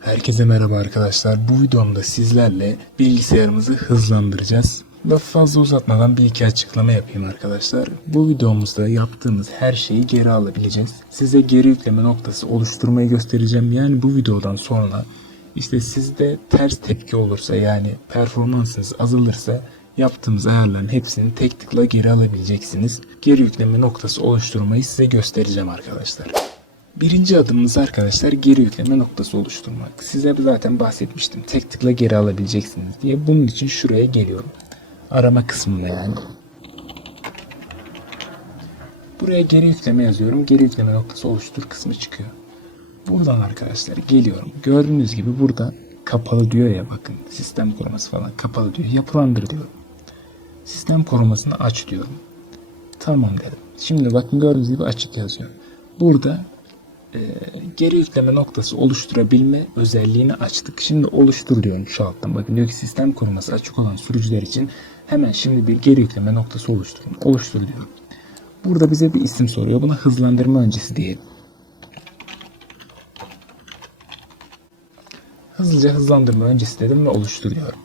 Herkese merhaba arkadaşlar. Bu videomda sizlerle bilgisayarımızı hızlandıracağız. Lafı fazla uzatmadan bir iki açıklama yapayım arkadaşlar. Bu videomuzda yaptığımız her şeyi geri alabileceğiz. Size geri yükleme noktası oluşturmayı göstereceğim. Yani bu videodan sonra işte sizde ters tepki olursa yani performansınız azalırsa yaptığımız ayarların hepsini tek tıkla geri alabileceksiniz. Geri yükleme noktası oluşturmayı size göstereceğim arkadaşlar. Birinci adımımız arkadaşlar geri yükleme noktası oluşturmak. Size zaten bahsetmiştim. Tek tıkla geri alabileceksiniz diye. Bunun için şuraya geliyorum. Arama kısmına yani. Buraya geri yükleme yazıyorum. Geri yükleme noktası oluştur kısmı çıkıyor. Buradan arkadaşlar geliyorum. Gördüğünüz gibi burada kapalı diyor ya bakın. Sistem koruması falan kapalı diyor. Yapılandır diyorum. Sistem korumasını aç diyorum. Tamam dedim. Şimdi bakın gördüğünüz gibi açık yazıyor. Burada e, geri yükleme noktası oluşturabilme özelliğini açtık. Şimdi oluştur diyorum şu alttan. Bakın diyor ki sistem koruması açık olan sürücüler için hemen şimdi bir geri yükleme noktası oluşturun. Oluştur diyorum. Burada bize bir isim soruyor. Buna hızlandırma öncesi diyelim. Hızlıca hızlandırma öncesi dedim ve oluşturuyorum.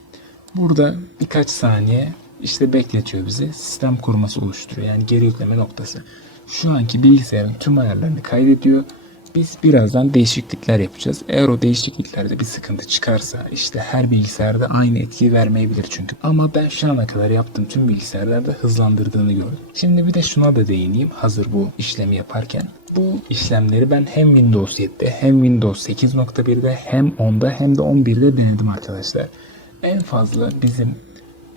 Burada birkaç saniye işte bekletiyor bizi. Sistem koruması oluşturuyor. Yani geri yükleme noktası. Şu anki bilgisayarın tüm ayarlarını kaydediyor. Biz birazdan değişiklikler yapacağız. Eğer o değişikliklerde bir sıkıntı çıkarsa işte her bilgisayarda aynı etkiyi vermeyebilir çünkü. Ama ben şu ana kadar yaptığım tüm bilgisayarlarda hızlandırdığını gördüm. Şimdi bir de şuna da değineyim hazır bu işlemi yaparken. Bu işlemleri ben hem Windows 7'de hem Windows 8.1'de hem 10'da hem de 11'de denedim arkadaşlar. En fazla bizim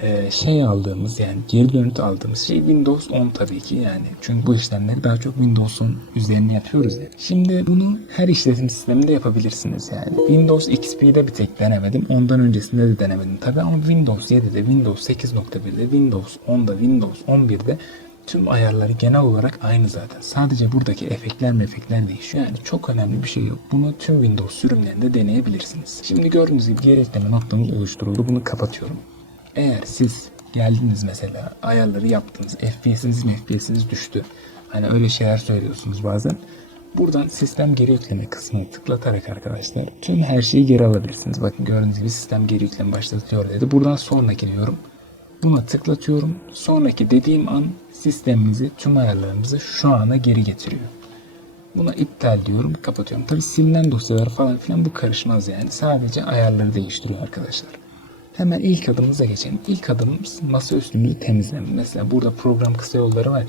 e, şey aldığımız yani geri dönüt aldığımız şey Windows 10 tabii ki yani. Çünkü bu işlemleri daha çok Windows 10 üzerine yapıyoruz ya. Şimdi bunu her işletim sisteminde yapabilirsiniz yani. Windows XP'de bir tek denemedim. Ondan öncesinde de denemedim tabii ama Windows 7'de, Windows 8.1'de, Windows 10'da, Windows 11'de tüm ayarları genel olarak aynı zaten. Sadece buradaki efektler mefekler değişiyor. Yani çok önemli bir şey yok. Bunu tüm Windows sürümlerinde deneyebilirsiniz. Şimdi gördüğünüz gibi geri ekleme noktamız oluşturuldu. Bunu kapatıyorum. Eğer siz geldiniz mesela ayarları yaptınız. FPS'iniz mi FPS'iniz düştü. Hani öyle şeyler söylüyorsunuz bazen. Buradan sistem geri yükleme kısmını tıklatarak arkadaşlar tüm her şeyi geri alabilirsiniz. Bakın gördüğünüz gibi sistem geri yükleme başlatıyor dedi. Buradan sonraki diyorum. Buna tıklatıyorum. Sonraki dediğim an sistemimizi tüm ayarlarımızı şu ana geri getiriyor. Buna iptal diyorum, kapatıyorum. Tabi silinen dosyalar falan filan bu karışmaz yani. Sadece ayarları değiştiriyor arkadaşlar. Hemen ilk adımımıza geçelim. İlk adımımız masa üstümüzü temizleme. Mesela burada program kısa yolları var ya.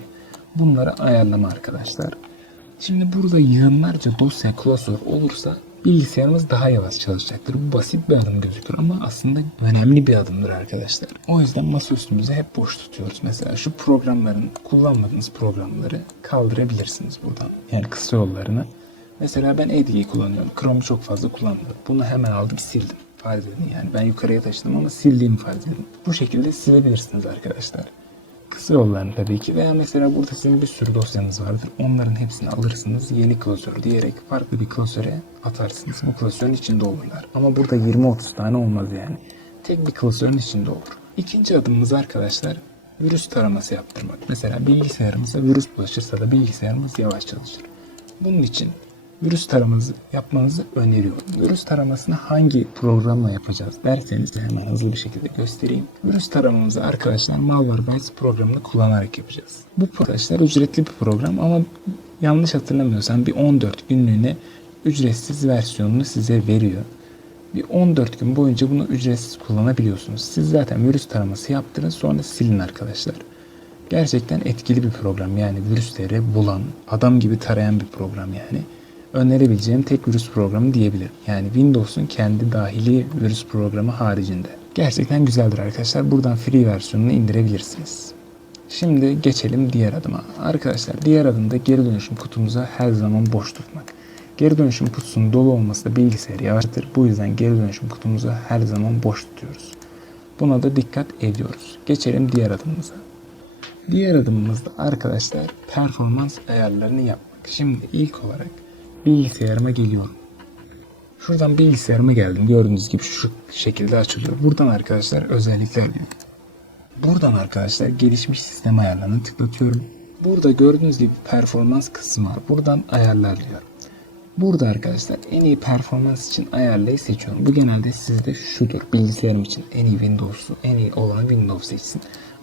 Bunları ayarlama arkadaşlar. Şimdi burada yığınlarca dosya klasör olursa bilgisayarımız daha yavaş çalışacaktır. Bu basit bir adım gözükür ama aslında önemli bir adımdır arkadaşlar. O yüzden masa üstümüzü hep boş tutuyoruz. Mesela şu programların kullanmadığınız programları kaldırabilirsiniz buradan. Yani kısa yollarını. Mesela ben Edge'yi kullanıyorum. Chrome'u çok fazla kullanmadım. Bunu hemen aldım sildim. Farz edin yani ben yukarıya taşıdım ama sildiğimi farz edin. Bu şekilde silebilirsiniz arkadaşlar. Kısa yollarını tabii ki veya mesela burada sizin bir sürü dosyanız vardır. Onların hepsini alırsınız yeni klasör diyerek farklı bir klasöre atarsınız. Bu klasörün içinde olurlar. Ama burada 20-30 tane olmaz yani. Tek bir klasörün içinde olur. İkinci adımımız arkadaşlar virüs taraması yaptırmak. Mesela bilgisayarımıza virüs bulaşırsa da bilgisayarımız yavaş çalışır. Bunun için virüs taraması yapmanızı öneriyorum. Virüs taramasını hangi programla yapacağız derseniz hemen hızlı bir şekilde göstereyim. Virüs taramamızı arkadaşlar Malwarebytes programını kullanarak yapacağız. Bu arkadaşlar ücretli bir program ama yanlış hatırlamıyorsam bir 14 günlüğüne ücretsiz versiyonunu size veriyor. Bir 14 gün boyunca bunu ücretsiz kullanabiliyorsunuz. Siz zaten virüs taraması yaptırın sonra silin arkadaşlar. Gerçekten etkili bir program yani virüsleri bulan, adam gibi tarayan bir program yani önerebileceğim tek virüs programı diyebilirim. Yani Windows'un kendi dahili virüs programı haricinde. Gerçekten güzeldir arkadaşlar. Buradan free versiyonunu indirebilirsiniz. Şimdi geçelim diğer adıma. Arkadaşlar diğer adımda geri dönüşüm kutumuza her zaman boş tutmak. Geri dönüşüm kutusunun dolu olması da bilgisayarı yavaşlatır. Bu yüzden geri dönüşüm kutumuzu her zaman boş tutuyoruz. Buna da dikkat ediyoruz. Geçelim diğer adımımıza. Diğer adımımızda arkadaşlar performans ayarlarını yapmak. Şimdi ilk olarak bilgisayarıma geliyorum. Şuradan bilgisayarıma geldim. Gördüğünüz gibi şu şekilde açılıyor. Buradan arkadaşlar özellikler diyor. Buradan arkadaşlar gelişmiş sistem ayarlarını tıklatıyorum. Burada gördüğünüz gibi performans kısmı var. Buradan ayarlar diyor. Burada arkadaşlar en iyi performans için ayarlayı seçiyorum. Bu genelde sizde şudur. Bilgisayarım için en iyi Windows'u, en iyi olan Windows seçsin.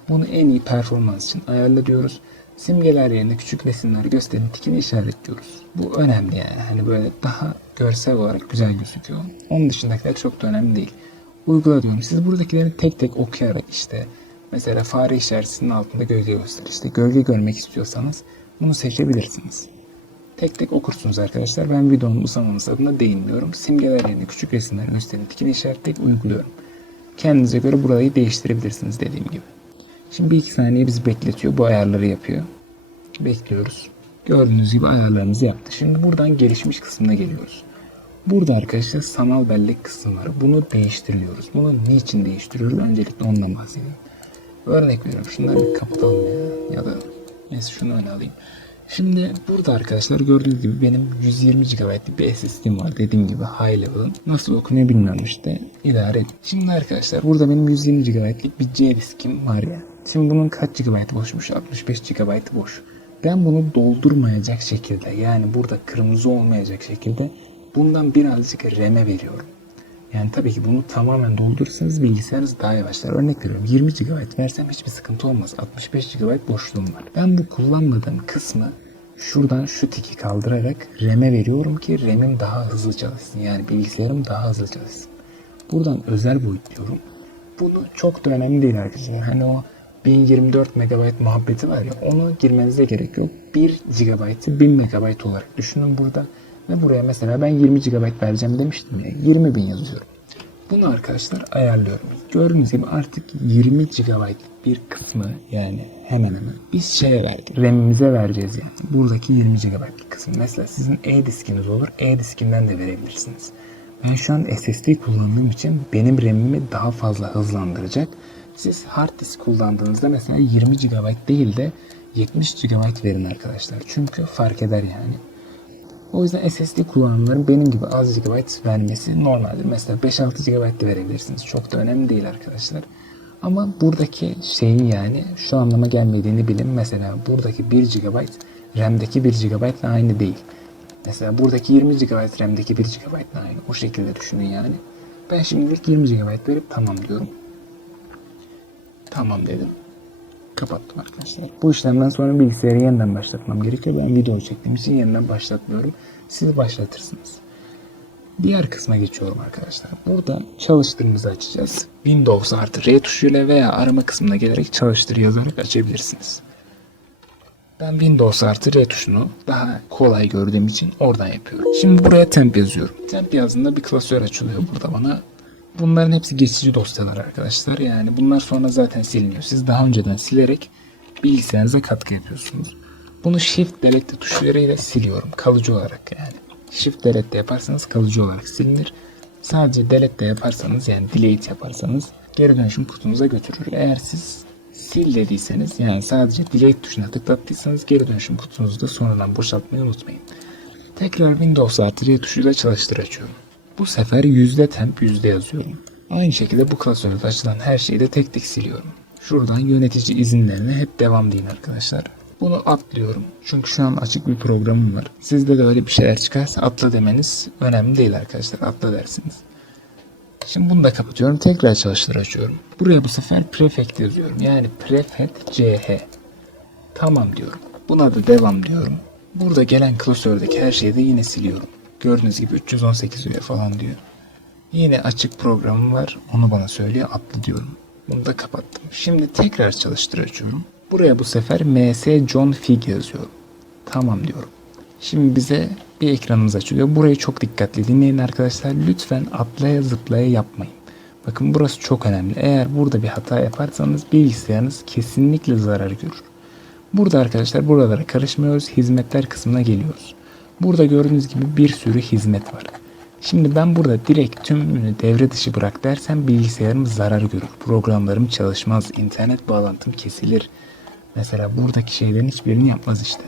Bunu en iyi performans için ayarla diyoruz. Simgeler yerine küçük resimler gösterin tikini işaretliyoruz. Bu önemli yani. Hani böyle daha görsel olarak güzel gözüküyor. Onun dışındakiler çok da önemli değil. Uygula diyorum. Siz buradakileri tek tek okuyarak işte mesela fare işaretinin altında gölge göster. İşte gölge görmek istiyorsanız bunu seçebilirsiniz. Tek tek okursunuz arkadaşlar. Ben videonun uzamaması adına değinmiyorum. Simgeler yerine küçük resimler gösterin tikini işaretleyip uyguluyorum. Kendinize göre burayı değiştirebilirsiniz dediğim gibi. Şimdi bir iki saniye bizi bekletiyor. Bu ayarları yapıyor. Bekliyoruz. Gördüğünüz gibi ayarlarımızı yaptı. Şimdi buradan gelişmiş kısmına geliyoruz. Burada arkadaşlar sanal bellek kısmı var. Bunu değiştiriyoruz. Bunu niçin değiştiriyoruz? Öncelikle ondan bahsedeyim. Örnek veriyorum. Şunları bir kapatalım ya. Ya da neyse şunu öne alayım. Şimdi burada arkadaşlar gördüğünüz gibi benim 120 GB'lik bir SSD'm var. Dediğim gibi high level'ın. Nasıl okunuyor bilmiyorum işte. İdare edin. Şimdi arkadaşlar burada benim 120 GB'lik bir C diskim var ya. Şimdi bunun kaç GB boşmuş? 65 GB boş. Ben bunu doldurmayacak şekilde yani burada kırmızı olmayacak şekilde bundan birazcık RAM'e veriyorum. Yani tabii ki bunu tamamen doldurursanız bilgisayarınız daha yavaşlar. Örnek veriyorum 20 GB versem hiçbir sıkıntı olmaz. 65 GB boşluğum var. Ben bu kullanmadığım kısmı şuradan şu tiki kaldırarak RAM'e veriyorum ki RAM'im daha hızlı çalışsın. Yani bilgisayarım daha hızlı çalışsın. Buradan özel boyut diyorum. Bunu çok da önemli değil arkadaşlar. Hani o 1024 MB muhabbeti var ya onu girmenize gerek yok. 1 GB'ı 1000 MB olarak düşünün burada. Ve buraya mesela ben 20 GB vereceğim demiştim ya. 20 bin yazıyorum. Bunu arkadaşlar ayarlıyorum. Gördüğünüz gibi artık 20 GB bir kısmı yani hemen hemen biz şeye verdik. RAM'imize vereceğiz yani. Buradaki 20 GB'lik kısmı. Mesela sizin E-diskiniz olur. E-diskinden de verebilirsiniz. Ben şu an SSD kullandığım için benim RAM'imi daha fazla hızlandıracak. Siz hard disk kullandığınızda mesela 20 GB değil de 70 GB verin arkadaşlar. Çünkü fark eder yani. O yüzden SSD kullananların benim gibi az GB vermesi normaldir. Mesela 5-6 GB de verebilirsiniz. Çok da önemli değil arkadaşlar. Ama buradaki şeyin yani şu anlama gelmediğini bilin. Mesela buradaki 1 GB RAM'deki 1 GB ile aynı değil. Mesela buradaki 20 GB RAM'deki 1 GB ile aynı. O şekilde düşünün yani. Ben şimdilik 20 GB verip tamam diyorum. Tamam dedim. Kapattım arkadaşlar. Bu işlemden sonra bilgisayarı yeniden başlatmam gerekiyor. Ben video çektiğim için yeniden başlatmıyorum. Siz başlatırsınız. Diğer kısma geçiyorum arkadaşlar. Burada çalıştırımızı açacağız. Windows artı R tuşuyla veya arama kısmına gelerek çalıştır yazarak açabilirsiniz. Ben Windows artı R tuşunu daha kolay gördüğüm için oradan yapıyorum. Şimdi buraya temp yazıyorum. Temp yazdığında bir klasör açılıyor burada bana. Bunların hepsi geçici dosyalar arkadaşlar. Yani bunlar sonra zaten siliniyor. Siz daha önceden silerek bilgisayarınıza katkı yapıyorsunuz. Bunu Shift Delete tuşlarıyla siliyorum. Kalıcı olarak yani. Shift Delete de yaparsanız kalıcı olarak silinir. Sadece Delete de yaparsanız yani Delete yaparsanız geri dönüşüm kutunuza götürür. Eğer siz sil dediyseniz yani sadece Delete tuşuna tıklattıysanız geri dönüşüm kutunuzu da sonradan boşaltmayı unutmayın. Tekrar Windows artı tuşuyla çalıştır açıyorum. Bu sefer yüzde temp yüzde yazıyorum. Aynı şekilde bu klasörde açılan her şeyi de tek tek siliyorum. Şuradan yönetici izinlerine hep devam deyin arkadaşlar. Bunu atlıyorum. Çünkü şu an açık bir programım var. Sizde de öyle bir şeyler çıkarsa atla demeniz önemli değil arkadaşlar. Atla dersiniz. Şimdi bunu da kapatıyorum. Tekrar çalıştır açıyorum. Buraya bu sefer prefect yazıyorum. Yani prefect ch. Tamam diyorum. Buna da devam diyorum. Burada gelen klasördeki her şeyi de yine siliyorum. Gördüğünüz gibi 318 üye falan diyor. Yine açık programım var. Onu bana söylüyor. Atlı diyorum. Bunu da kapattım. Şimdi tekrar çalıştır açıyorum. Buraya bu sefer ms John Fig yazıyorum. Tamam diyorum. Şimdi bize bir ekranımız açılıyor. Burayı çok dikkatli dinleyin arkadaşlar. Lütfen atlaya zıplaya yapmayın. Bakın burası çok önemli. Eğer burada bir hata yaparsanız bilgisayarınız kesinlikle zarar görür. Burada arkadaşlar buralara karışmıyoruz. Hizmetler kısmına geliyoruz. Burada gördüğünüz gibi bir sürü hizmet var. Şimdi ben burada direkt tümünü devre dışı bırak dersem bilgisayarım zarar görür. Programlarım çalışmaz. internet bağlantım kesilir. Mesela buradaki şeylerin hiçbirini yapmaz işte.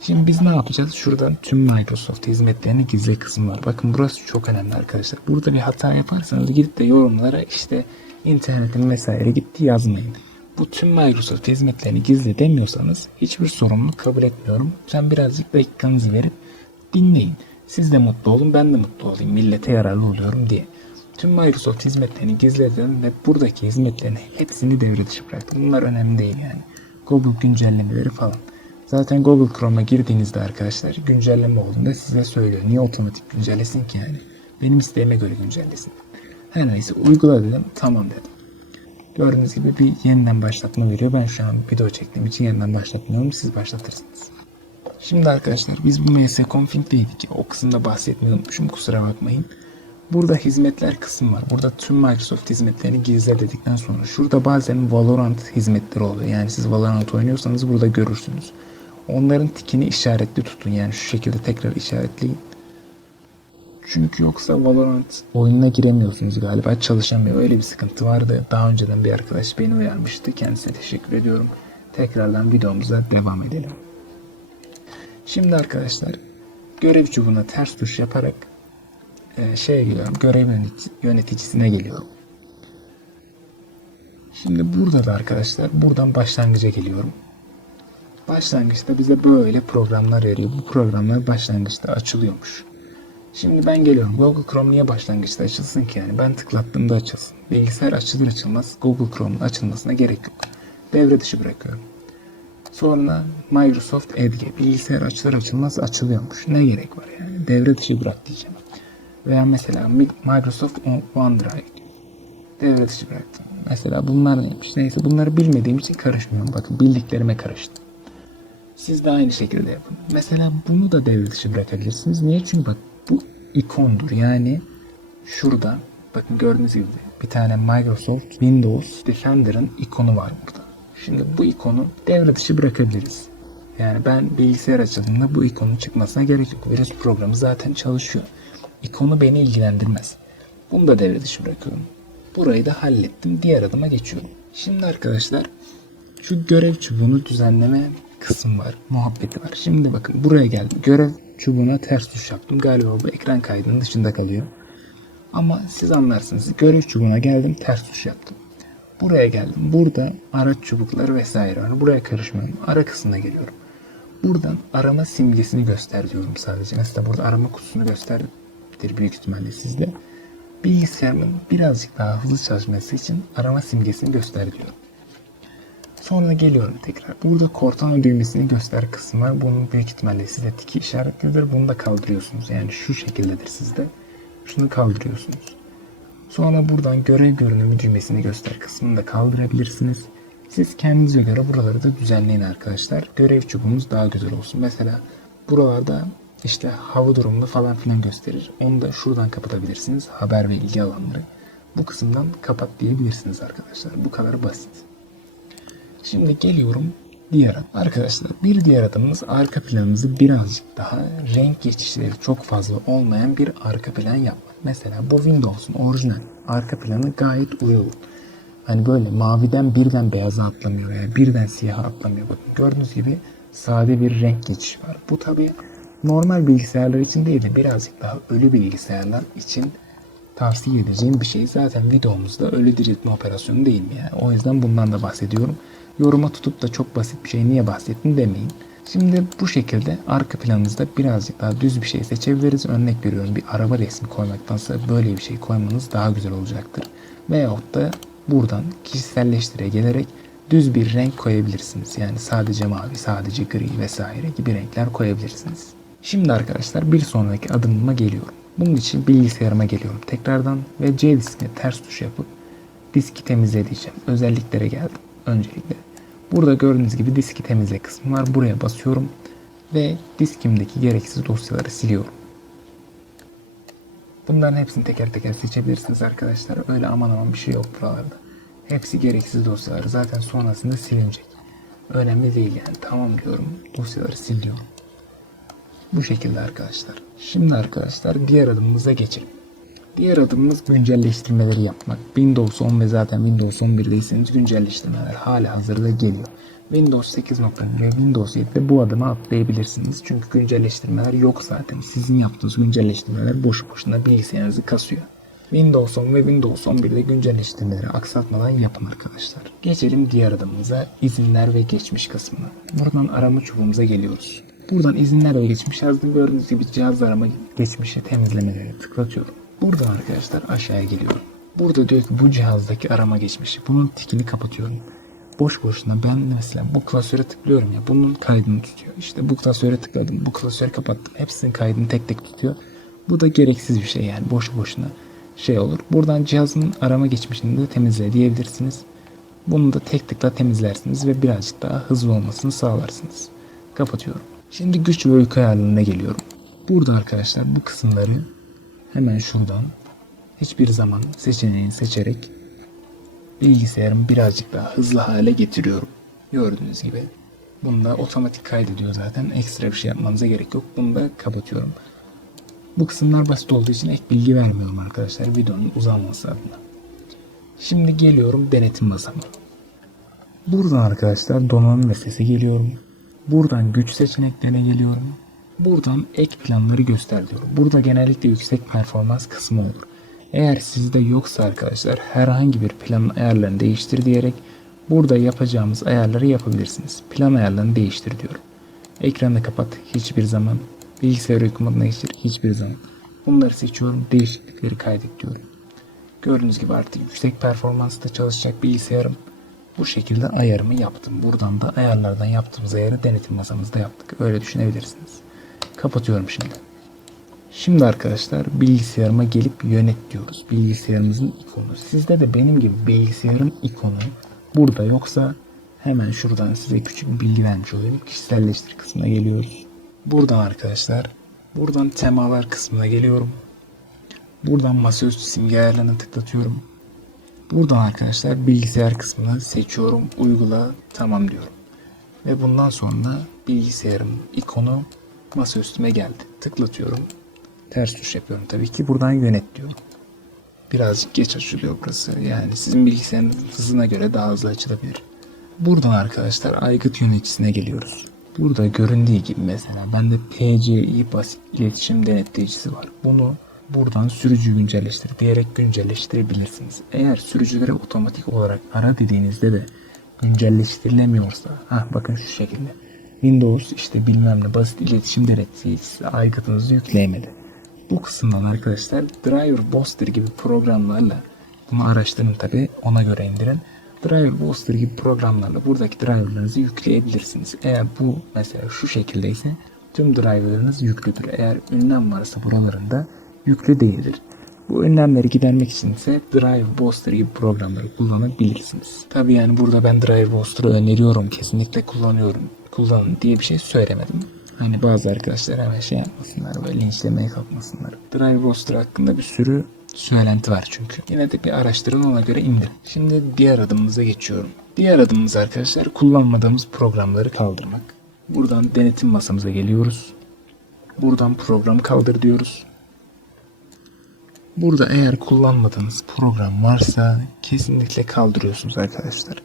Şimdi biz ne yapacağız? Şuradan tüm Microsoft hizmetlerini gizle kısmı var. Bakın burası çok önemli arkadaşlar. Burada bir hata yaparsanız gidip de yorumlara işte internetin vesaire gitti yazmayın. Bu tüm Microsoft hizmetlerini gizli demiyorsanız hiçbir sorumluluk kabul etmiyorum. Sen birazcık dakikanızı verip dinleyin. Siz de mutlu olun ben de mutlu olayım. Millete yararlı oluyorum diye. Tüm Microsoft hizmetlerini gizledim ve buradaki hizmetlerin hepsini devre dışı bıraktım. Bunlar önemli değil yani. Google güncellemeleri falan. Zaten Google Chrome'a girdiğinizde arkadaşlar güncelleme olduğunda size söylüyor. Niye otomatik güncellesin ki yani? Benim isteğime göre güncellesin. Her neyse uygula dedim. Tamam dedim. Gördüğünüz gibi bir yeniden başlatma veriyor. Ben şu an video çektiğim için yeniden başlatmıyorum. Siz başlatırsınız. Şimdi arkadaşlar biz bu ms config'deydik. O kısımda bahsetmeyi unutmuşum. Kusura bakmayın. Burada hizmetler kısmı var. Burada tüm Microsoft hizmetlerini gizle dedikten sonra şurada bazen Valorant hizmetleri oluyor. Yani siz Valorant oynuyorsanız burada görürsünüz. Onların tikini işaretli tutun. Yani şu şekilde tekrar işaretleyin. Çünkü yoksa Valorant oyununa giremiyorsunuz galiba. Çalışamıyor. Öyle bir sıkıntı vardı. Daha önceden bir arkadaş beni uyarmıştı. Kendisine teşekkür ediyorum. Tekrardan videomuza devam edelim. Şimdi arkadaşlar görev çubuğuna ters tuş yaparak e, şeye geliyorum. Görev yönetici- yöneticisine geliyorum. Şimdi burada da arkadaşlar buradan başlangıca geliyorum. Başlangıçta bize böyle programlar veriyor. Bu programlar başlangıçta açılıyormuş. Şimdi ben geliyorum. Google Chrome niye başlangıçta açılsın ki yani? Ben tıklattığımda açılsın. Bilgisayar açılır açılmaz Google Chrome'un açılmasına gerek yok. Devre dışı bırakıyorum. Sonra Microsoft Edge bilgisayar açılır açılmaz açılıyormuş. Ne gerek var yani? Devre dışı bırak diyeceğim. Veya mesela Mi- Microsoft OneDrive devre dışı bıraktım. Mesela bunlar neymiş? Neyse bunları bilmediğim için karışmıyorum. Bakın bildiklerime karıştım. Siz de aynı şekilde yapın. Mesela bunu da devre dışı bırakabilirsiniz. Niye? Çünkü bak bu ikondur. Yani şurada bakın gördüğünüz gibi bir tane Microsoft Windows Defender'ın ikonu var burada. Şimdi bu ikonu devre dışı bırakabiliriz. Yani ben bilgisayar açıldığında bu ikonun çıkmasına gerek yok. Virüs programı zaten çalışıyor. İkonu beni ilgilendirmez. Bunu da devre dışı bırakıyorum. Burayı da hallettim. Diğer adıma geçiyorum. Şimdi arkadaşlar şu görev çubuğunu düzenleme kısmı var. Muhabbeti var. Şimdi bakın buraya geldim. Görev çubuğuna ters tuş yaptım. Galiba bu ekran kaydının dışında kalıyor. Ama siz anlarsınız. Görev çubuğuna geldim. Ters tuş yaptım. Buraya geldim. Burada araç çubukları vesaire var. Buraya karışmıyorum. Ara kısmına geliyorum. Buradan arama simgesini göster diyorum sadece. Mesela burada arama kutusunu gösterdir büyük ihtimalle sizde. Bilgisayarımın birazcık daha hızlı çalışması için arama simgesini göster diyorum. Sonra geliyorum tekrar. Burada Cortana düğmesini göster kısmı var. Bunun büyük ihtimalle size tiki işaretlidir. Bunu da kaldırıyorsunuz. Yani şu şekildedir sizde. Şunu kaldırıyorsunuz. Sonra buradan görev görünümü düğmesini göster kısmını da kaldırabilirsiniz. Siz kendinize göre buraları da düzenleyin arkadaşlar. Görev çubuğumuz daha güzel olsun. Mesela buralarda işte hava durumunu falan filan gösterir. Onu da şuradan kapatabilirsiniz. Haber ve ilgi alanları. Bu kısımdan kapat diyebilirsiniz arkadaşlar. Bu kadar basit. Şimdi geliyorum diğer adım. Arkadaşlar bir diğer adımımız arka planımızı birazcık daha renk geçişleri çok fazla olmayan bir arka plan yapmak. Mesela bu Windows'un orijinal arka planı gayet uygun. Hani böyle maviden birden beyaza atlamıyor yani birden siyaha atlamıyor. Bakın gördüğünüz gibi sade bir renk geçişi var. Bu tabi normal bilgisayarlar için değil de birazcık daha ölü bilgisayarlar için tavsiye edeceğim bir şey. Zaten videomuzda ölü diriltme operasyonu değil mi yani? O yüzden bundan da bahsediyorum. Yoruma tutup da çok basit bir şey niye bahsettin demeyin. Şimdi bu şekilde arka planınızda birazcık daha düz bir şey seçebiliriz. Örnek veriyorum bir araba resmi koymaktansa böyle bir şey koymanız daha güzel olacaktır. Veyahut da buradan kişiselleştire gelerek düz bir renk koyabilirsiniz. Yani sadece mavi, sadece gri vesaire gibi renkler koyabilirsiniz. Şimdi arkadaşlar bir sonraki adımıma geliyorum. Bunun için bilgisayarıma geliyorum tekrardan ve C diskine ters tuş yapıp diski temizle diyeceğim. Özelliklere geldim öncelikle. Burada gördüğünüz gibi diski temizle kısmı var. Buraya basıyorum ve diskimdeki gereksiz dosyaları siliyorum. Bunların hepsini teker teker seçebilirsiniz arkadaşlar. Öyle aman aman bir şey yok buralarda. Hepsi gereksiz dosyalar. Zaten sonrasında silinecek. Önemli değil yani. Tamam diyorum. Dosyaları siliyorum. Bu şekilde arkadaşlar. Şimdi arkadaşlar diğer adımımıza geçelim. Diğer adımımız güncelleştirmeleri yapmak. Windows 10 ve zaten Windows 11'deyseniz güncelleştirmeler hala hazırda geliyor. Windows 8.1 ve Windows 7'de bu adımı atlayabilirsiniz. Çünkü güncelleştirmeler yok zaten. Sizin yaptığınız güncelleştirmeler boşu boşuna bilgisayarınızı kasıyor. Windows 10 ve Windows 11'de güncelleştirmeleri aksatmadan yapın arkadaşlar. Geçelim diğer adımımıza izinler ve geçmiş kısmına. Buradan arama çubuğumuza geliyoruz. Buradan izinler ve geçmiş yazdım. Gördüğünüz gibi cihaz arama geçmişi temizlemeleri tıklatıyorum. Buradan arkadaşlar aşağıya geliyorum. Burada diyor ki bu cihazdaki arama geçmişi. Bunun tikini kapatıyorum. Boş boşuna ben mesela bu klasöre tıklıyorum ya bunun kaydını tutuyor. İşte bu klasöre tıkladım, bu klasörü kapattım. Hepsinin kaydını tek tek tutuyor. Bu da gereksiz bir şey yani boş boşuna şey olur. Buradan cihazın arama geçmişini de temizle diyebilirsiniz. Bunu da tek tıkla temizlersiniz ve birazcık daha hızlı olmasını sağlarsınız. Kapatıyorum. Şimdi güç ve uyku ayarlarına geliyorum. Burada arkadaşlar bu kısımları hemen şuradan hiçbir zaman seçeneğini seçerek bilgisayarımı birazcık daha hızlı hale getiriyorum. Gördüğünüz gibi. Bunda otomatik kaydediyor zaten. Ekstra bir şey yapmanıza gerek yok. Bunu da kapatıyorum. Bu kısımlar basit olduğu için ek bilgi vermiyorum arkadaşlar. Videonun uzanması adına. Şimdi geliyorum denetim masama. Buradan arkadaşlar donanım ve sesi geliyorum. Buradan güç seçeneklerine geliyorum. Buradan ek planları göster diyorum. Burada genellikle yüksek performans kısmı olur. Eğer sizde yoksa arkadaşlar herhangi bir planın ayarlarını değiştir diyerek burada yapacağımız ayarları yapabilirsiniz. Plan ayarlarını değiştir diyorum. Ekranı kapat hiçbir zaman. Bilgisayar uyku moduna geçir hiçbir zaman. Bunları seçiyorum. Değişiklikleri kaydet diyorum. Gördüğünüz gibi artık yüksek performansta çalışacak bilgisayarım. Bu şekilde ayarımı yaptım. Buradan da ayarlardan yaptığımız ayarı denetim masamızda yaptık. Öyle düşünebilirsiniz. Kapatıyorum şimdi. Şimdi arkadaşlar bilgisayarıma gelip yönet diyoruz. Bilgisayarımızın ikonu. Sizde de benim gibi bilgisayarın ikonu burada yoksa hemen şuradan size küçük bir bilgi vermiş olayım. Kişiselleştir kısmına geliyoruz. Buradan arkadaşlar buradan temalar kısmına geliyorum. Buradan masaüstü simge ayarlarına tıklatıyorum. Buradan arkadaşlar bilgisayar kısmını seçiyorum. Uygula tamam diyorum. Ve bundan sonra bilgisayarım ikonu masaüstüme geldi. Tıklatıyorum. Ters tuş yapıyorum tabii ki. Buradan yönet diyorum. Birazcık geç açılıyor burası. Yani sizin bilgisayarınızın hızına göre daha hızlı açılabilir. Buradan arkadaşlar aygıt yöneticisine geliyoruz. Burada göründüğü gibi mesela bende PCI basit iletişim denetleyicisi var. Bunu buradan sürücü güncelleştir diyerek güncelleştirebilirsiniz. Eğer sürücülere otomatik olarak ara dediğinizde de güncelleştirilemiyorsa ha bakın şu şekilde Windows işte bilmem ne basit iletişim denetleyicisi aygıtınızı yükleyemedi. Bu kısımdan arkadaşlar Driver Booster gibi programlarla bunu araştırın tabi ona göre indirin. Driver Booster gibi programlarla buradaki driverlarınızı yükleyebilirsiniz. Eğer bu mesela şu şekildeyse tüm driverlarınız yüklüdür. Eğer ünlem varsa buralarında yüklü değildir. Bu önlemleri gidermek için ise Drive Booster gibi programları kullanabilirsiniz. Tabi yani burada ben Drive Booster'ı öneriyorum. Kesinlikle kullanıyorum. Kullanın diye bir şey söylemedim. Hani bazı arkadaşlar hemen şey yapmasınlar böyle linçlemeye kalkmasınlar. Drive Booster hakkında bir sürü söylenti var çünkü. Yine de bir araştırın ona göre indirin. Şimdi diğer adımımıza geçiyorum. Diğer adımımız arkadaşlar kullanmadığımız programları kaldırmak. Buradan denetim masamıza geliyoruz. Buradan program kaldır diyoruz. Burada eğer kullanmadığınız program varsa kesinlikle kaldırıyorsunuz arkadaşlar.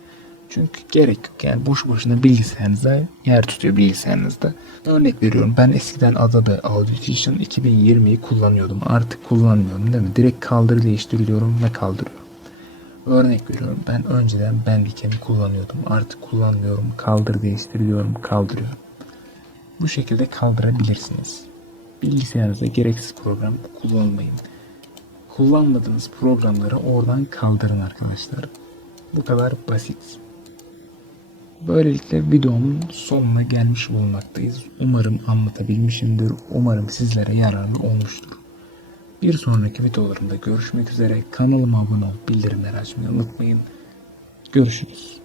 Çünkü gerek yok yani boş boşuna bilgisayarınıza yer tutuyor bilgisayarınızda. Örnek veriyorum ben eskiden Adobe Audition 2020'yi kullanıyordum. Artık kullanmıyorum değil mi? Direkt kaldır değiştiriliyorum ve kaldırıyorum. Örnek veriyorum ben önceden Bandicam'i kullanıyordum. Artık kullanmıyorum. Kaldır değiştiriliyorum, kaldırıyorum. Bu şekilde kaldırabilirsiniz. Bilgisayarınızda gereksiz program kullanmayın kullanmadığınız programları oradan kaldırın arkadaşlar. Bu kadar basit. Böylelikle videomun sonuna gelmiş bulunmaktayız. Umarım anlatabilmişimdir. Umarım sizlere yararlı olmuştur. Bir sonraki videolarımda görüşmek üzere. Kanalıma abone olup bildirimleri açmayı unutmayın. Görüşürüz.